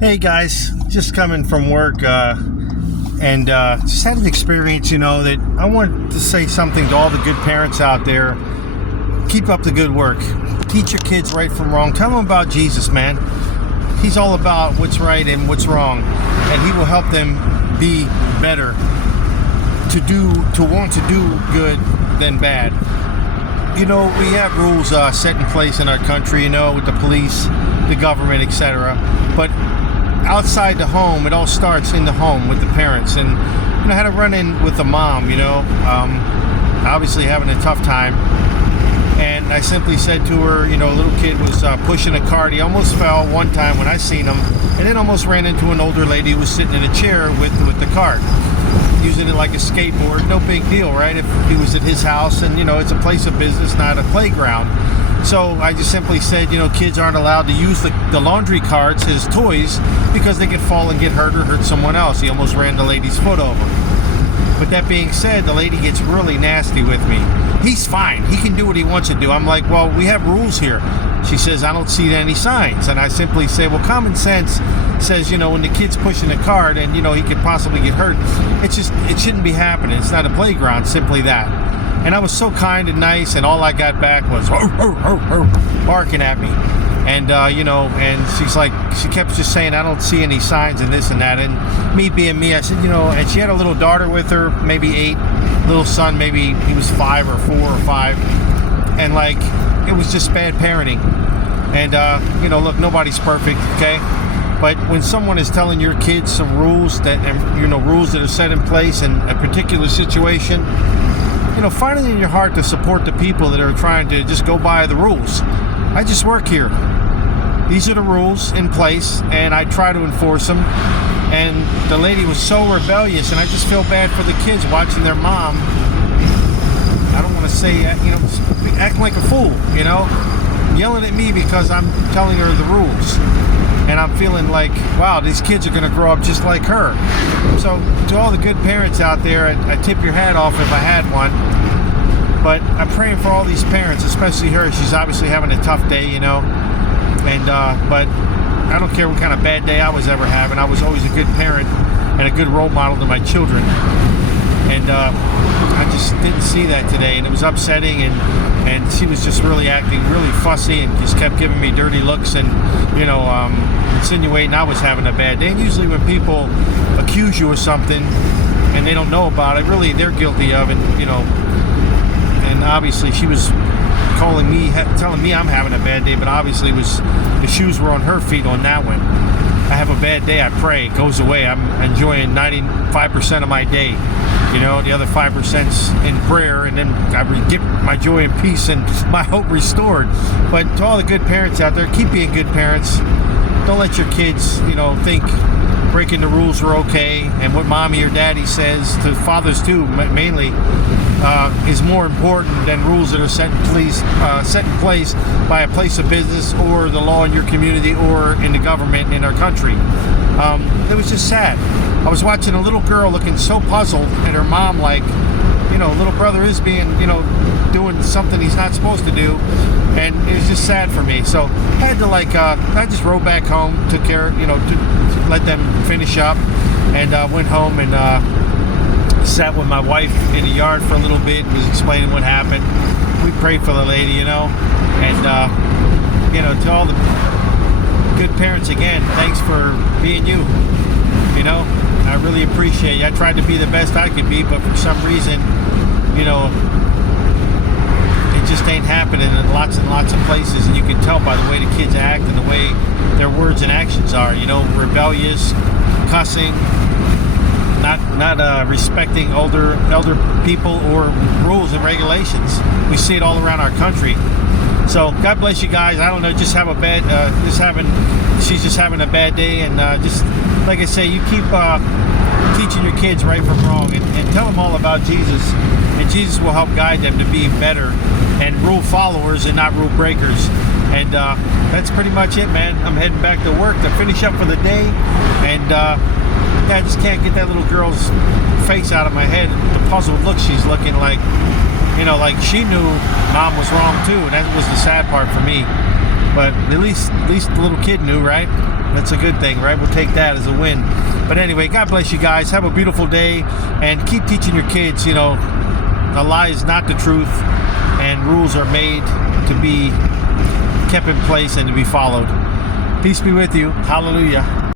Hey guys, just coming from work and just had an experience, that I wanted to say something to all the good parents out there. Keep up the good work. Teach your kids right from wrong. Tell them about Jesus, man. He's all about what's right and what's wrong, and he will help them be better, to want to do good than bad. We have rules set in place in our country, with the police, the government, etc. But outside the home, it all starts in the home with the parents. And I had a run-in with a mom, obviously having a tough time. And I simply said to her, a little kid was pushing a cart. He almost fell one time when I seen him, and then almost ran into an older lady who was sitting in a chair with the cart, using it like a skateboard. No big deal, right? If he was at his house, and it's a place of business, not a playground. So I just simply said, kids aren't allowed to use the laundry carts as toys because they could fall and get hurt or hurt someone else. He almost ran the lady's foot over. But that being said, the lady gets really nasty with me. He's fine. He can do what he wants to do. I'm like, well, we have rules here. She says, I don't see any signs. And I simply say, well, common sense says, when the kid's pushing a cart and, he could possibly get hurt, it shouldn't be happening. It's not a playground, simply that. And I was so kind and nice, and all I got back was barking at me. And, and she kept just saying, I don't see any signs and this and that. And me being me, I said, and she had a little daughter with her, maybe 8, little son, maybe he was 5 or 4 or 5. And it was just bad parenting. And, look, nobody's perfect, okay? But when someone is telling your kids some rules rules that are set in place in a particular situation, find it in your heart to support the people that are trying to just go by the rules. I just work here. These are the rules in place, and I try to enforce them. And the lady was so rebellious, and I just feel bad for the kids watching their mom, I don't want to say, acting like a fool, yelling at me because I'm telling her the rules. And I'm feeling like, wow, these kids are going to grow up just like her. So to all the good parents out there, I tip your hat off if I had one. But I'm praying for all these parents, especially her. She's obviously having a tough day, And but I don't care what kind of bad day I was ever having. I was always a good parent and a good role model to my children. And I just didn't see that today, and it was upsetting. And she was just really acting really fussy and just kept giving me dirty looks and insinuating I was having a bad day. And usually when people accuse you of something and they don't know about it, really they're guilty of it, And obviously she was telling me I'm having a bad day, but obviously the shoes were on her feet on that one. I have a bad day, I pray, it goes away. I'm enjoying 95% of my day. The other 5%'s in prayer, and then I get my joy and peace and my hope restored. But to all the good parents out there, keep being good parents. Don't let your kids, think breaking the rules are okay, and what mommy or daddy says, to fathers too, mainly, is more important than rules that are set in place by a place of business or the law in your community or in the government in our country. It was just sad. I was watching a little girl looking so puzzled, and her mom little brother is being, doing something he's not supposed to do, and it was just sad for me. So I had to I just rode back home, took care, to let them finish up, and went home and sat with my wife in the yard for a little bit, was explaining what happened. We prayed for the lady, and to all the good parents again, thanks for being you. I really appreciate you. I tried to be the best I could be, but for some reason, it just ain't happening in lots and lots of places, and you can tell by the way the kids act and the way their words and actions are, rebellious, cussing, not respecting older people or rules and regulations. We see it all around our country. So God bless you guys. I don't know, she's just having a bad day, and just like I say, you keep teaching your kids right from wrong, and tell them all about Jesus, and Jesus will help guide them to be better and rule followers and not rule breakers. And that's pretty much it, man. I'm heading back to work to finish up for the day, and I just can't get that little girl's face out of my head, the puzzled look she's looking like she knew mom was wrong too, and that was the sad part for me. But at least the little kid knew, right? That's a good thing, right? We'll take that as a win. But anyway, God bless you guys. Have a beautiful day, and keep teaching your kids, a lie is not the truth, and rules are made to be kept in place and to be followed. Peace be with you. Hallelujah.